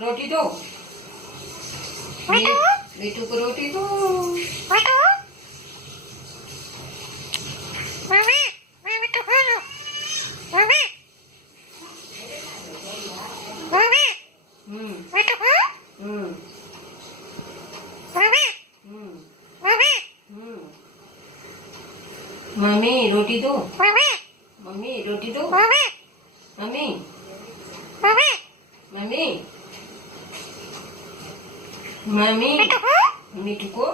रोटी दो। बेटू को रोटी दो। हम्म हम्म हम्म। मम्मी रोटी दो। मम्मी रोटी दो। मम्मी मम्मी मम्मी मीठू को